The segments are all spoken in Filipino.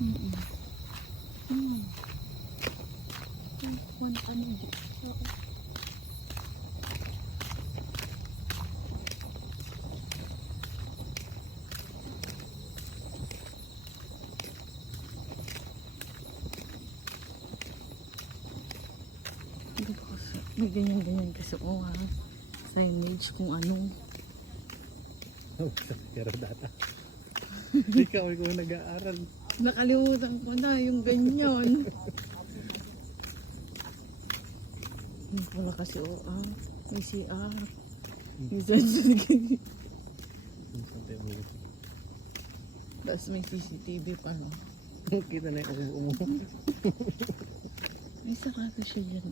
Mm-mm. Mm. One ano dyan. Oo. Hindi ko kasi, may ganyan-ganyan kasi o ha. Signage kung ano. Pero data. Ikaw ikaw nag-aaral. Nakalimutan ko na yung ganyan. Hindi pala kasi o may CR. May sensitive. Tapos may CCTV pa no. Kita na yung umo. May sakado siya dyan.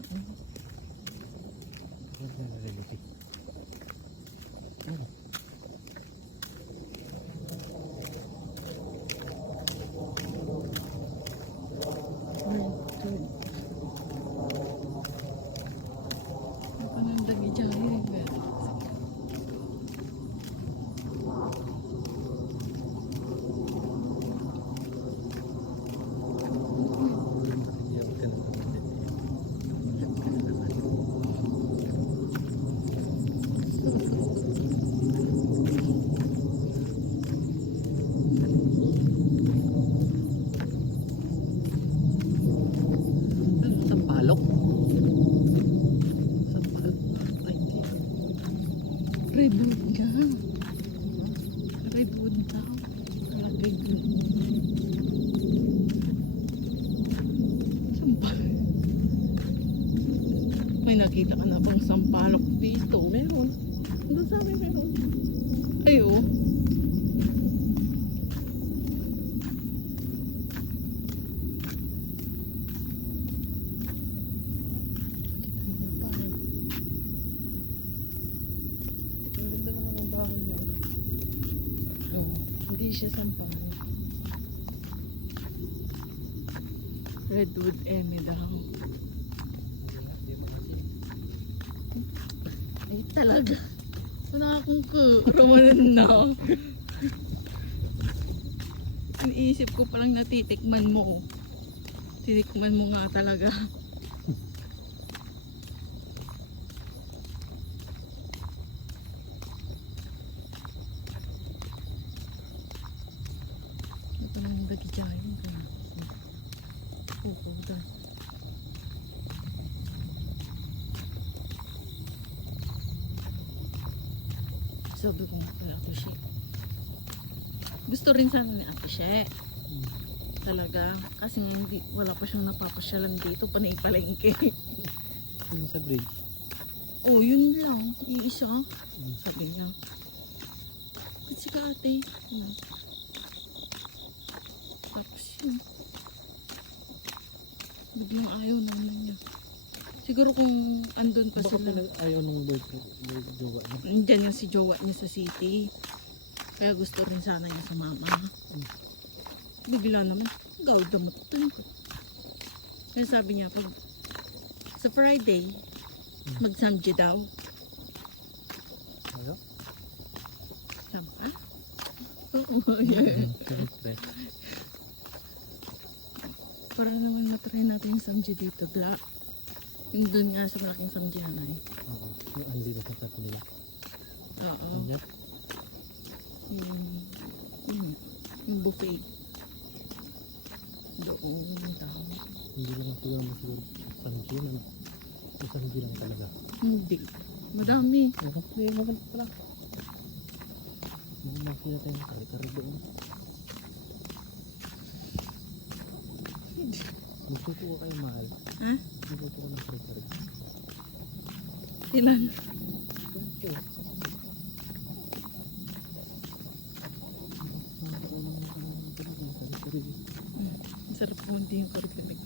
Sampalok. Reboot nga. Reboot daw. Lagay dun. Sampalok. May nakita ka na bang sampalok dito? Meron. Ano sabi meron? Ay oh. Hindi siya sampal. Redwood Eme daw. Ay talaga. Wala akong karawanan na. Iniisip ko palang natitikman mo. Titikman mo nga talaga. Ito na yung bagijayan. Pupuda. Sabi ko nga kay Ate She. Gusto rin sana ni Ate She. Talaga. Kasi hindi, wala pa siyang napapasyalan dito. Panay palengke. Yung sa bridge. Oh, yun lang. Iisa. Sabi niya. Kasi ka ate. Ano? Tapos yun. Biglang ayaw naman niya. Siguro kung andun pa Baka sila. ayaw nung jowa niya. Nandyan yung si jowa niya sa city. Kaya gusto rin sana niya sa mama. Bigla naman, gaw damot ko. Kaya sabi niya, pag sa Friday, mag-samji daw. Ayaw? Sampa? Oo, yan. Para naman matry natin yung samji dito, Bla. Yung dun nga sa malaking samjihan ay. Oo. Yung andito sa tabi nila. Oo. Yep. Yung buffet. Doon yung tao. Hindi lang siguro samji yun. Samji lang talaga. Hindi. Madami. Hindi, maganda pala. Makikita tayo ng kari-kari doon. Magtuto ko kayo mahal. Ha? Magtuto ko ng kari-kari. Ilan? Ito. Masarap naman din yung kari-kari.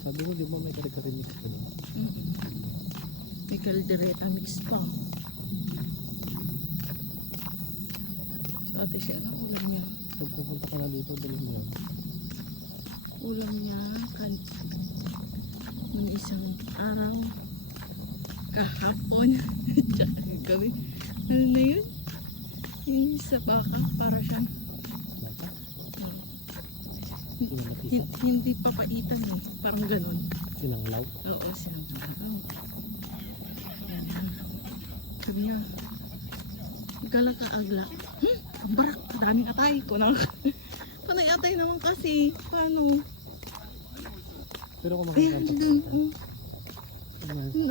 Sabi mo, di ba may kari-kari mix ko doon? May kaldereta mix pa. So, ate siya, ang ulam niya. Pag pupunta ka na dito, dalhin mo yun. Ulam niya, nung isang araw, kahapon, tsaka gabi. Ano na yun? Yung sa baka, para siyang Baka? uh, Sinamatisan? hindi papaitan eh. Parang ganun. Sinanglaw? Oo, silang ganun. Ayan. Sabi niya, gala ka agla. Ang barak, daming atay ko na. Panay atay naman kasi. Paano? Pero kung Ayan, makakapag dun.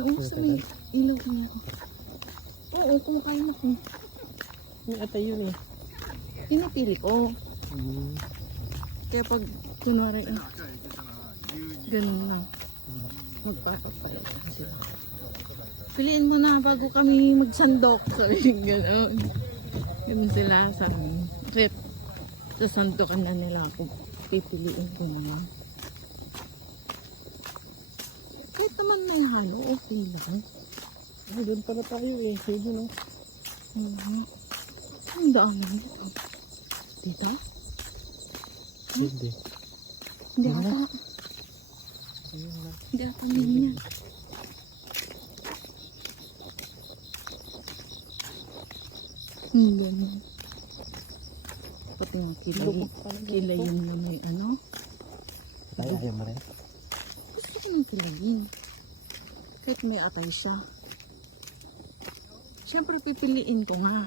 Oo, sa may ilaw niya. Oo, kumakain ako. may atay yun eh. Pinapili ko. Kaya pag kunwari, ganun na. Magpapapala sila. Piliin mo na bago kami magsandok. Sabi gano'n. Ganun sila sa amin. Kasi sasandokan na nila ako. Pipiliin ko mga. Kahit naman may halo, okay lang. Ay, doon pala tayo eh. Sige no. Ang dami nito. Dito? Hindi. Hindi Ayun na. ata. Ayun na. Hindi ata ganyan. Ganyan. Pati mga kilayin mo na yung ano. Ay, ayaw mo rin. Gusto ko ng kilayin. Kahit may atay siya. Siyempre pipiliin ko nga.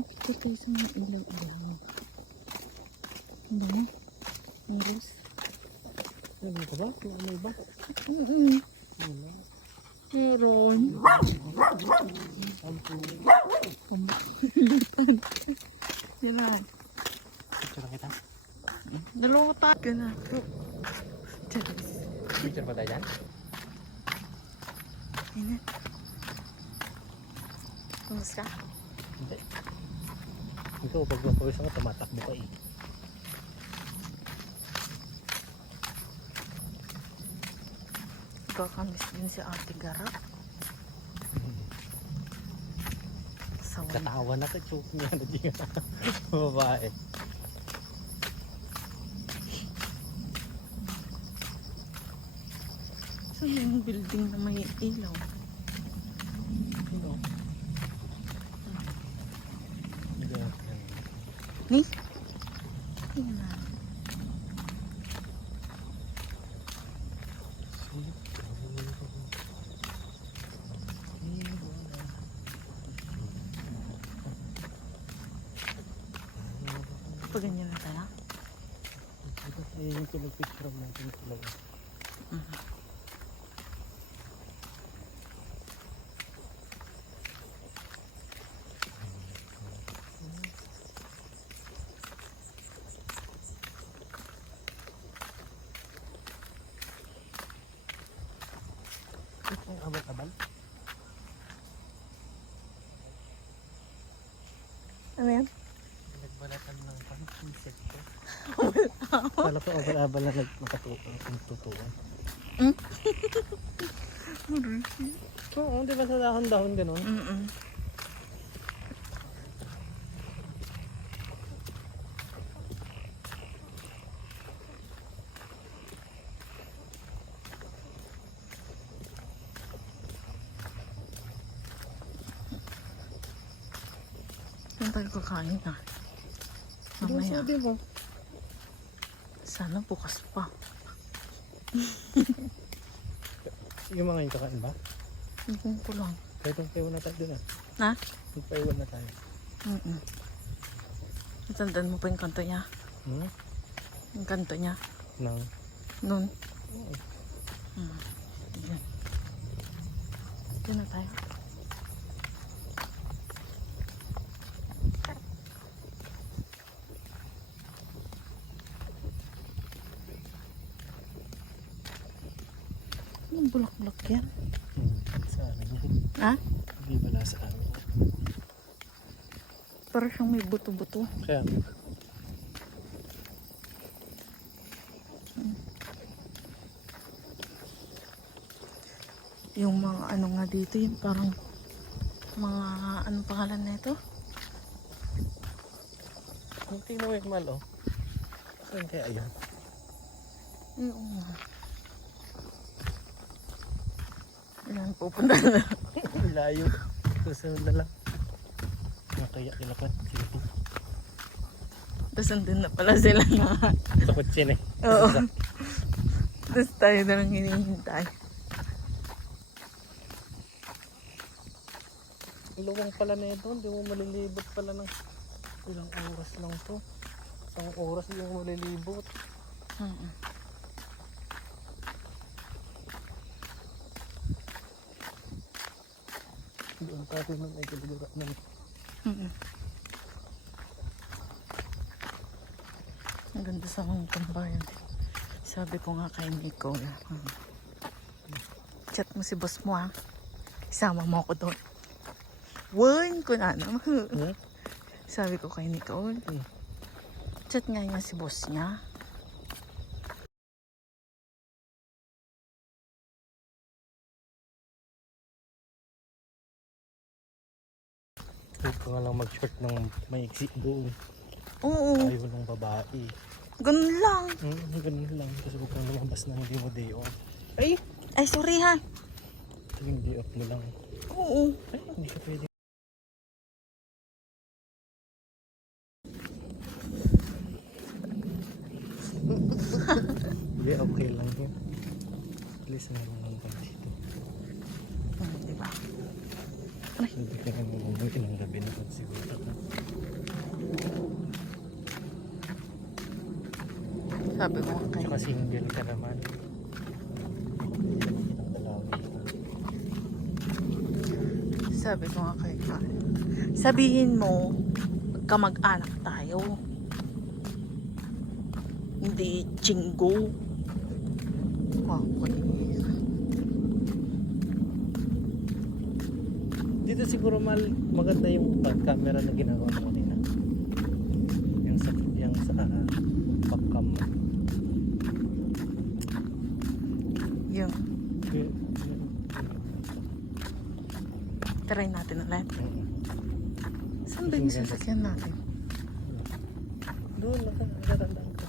Picture tayo sa mga ilaw-ilaw. Ano mo? Ang rose. Ano ka ba? Ano ba? Wala. Meron. Sampo. Yan na. Picture kita. Dalawa tayo ka na. Charis. Picture pa tayo dyan? Yan na. Kumusta? Hindi. Ikaw, pag mapawisan ka, tumatakbo ka eh. Kakamiss din si Ate Gara. Sawan. Katawa na ka, choke niya na diyan. Babae. Saan yung building na may ilaw? Ito. Ni? Tingnan. Pag ganyan na tayo? Eh, yung pinag-picture natin sila. Ito yung abal-abal. Ano yan? Nagbalatan ng pang-insekto. Kala ko abal-abal na nagtutuan. Oo, di ba sa dahon-dahon ganun? Saan tayo kakain na? Mamaya. Di ba? Sana bukas pa. Yung mga yung kakain ba? Hindi ko lang. Kahit magpaiwan na tayo dun ah. Na? Magpaiwan na tayo. Natandaan mo pa yung kanto niya? Hmm? Yung kanto niya? Nang? Noon. Oo. Yan. Dito na tayo. Anong bulak-bulak yan? Sa amin yun. Ha? Hindi pala sa amin. Parang siyang may buto-buto. Kaya Yung mga ano nga dito, yung parang mga anong pangalan na ito? kung tingnan mo yung mal oh. Saan kaya yun? Yung Ayan, pupunta na. Layo. Susunod na lang. Nakaya kilapat. Sige. Tapos andun na pala sila na. Sa kutsin eh. Oo. Tapos tayo na lang hinihintay. Luwang pala na ito. Hindi mo malilibot pala ng ilang oras lang to. Isang oras hindi mo malilibot. Doon tayo nun ay kaligura nun. Ang ganda sa mga tambayan. Sabi ko nga kay Nicole, chat mo si boss mo ha. Isama mo ako doon. Warn ko na naman. Hmm? Sabi ko kay Nicole, chat nga niya si boss niya. Huwag ko nga lang mag-short ng maiksi doon. Oo, Ayaw ng babae. ganun lang. Ganun lang. Kasi huwag kang lumabas na hindi mo day off. Ay! Ay, sorry ha. Yung day off mo lang. Oo. Ay, hindi ka pwede. Hindi, okay lang yun. At least meron lang pa dito. Diba? Hindi ka naman umuwi ng gabi na pag siguro. Sabi ko nga kay Tsaka single ka naman. Hindi naman kitang dalawi ka. Sabi ko nga kay Carl, sabihin mo, kamag-anak tayo. Hindi chinggo. Wow, kulis. Dito siguro maganda yung camera na ginagawa mo kanina. Yung sa popcam mo. Yung, try natin ulit. Saan ba yung sasakyan natin? Doon, nakatandaan ka.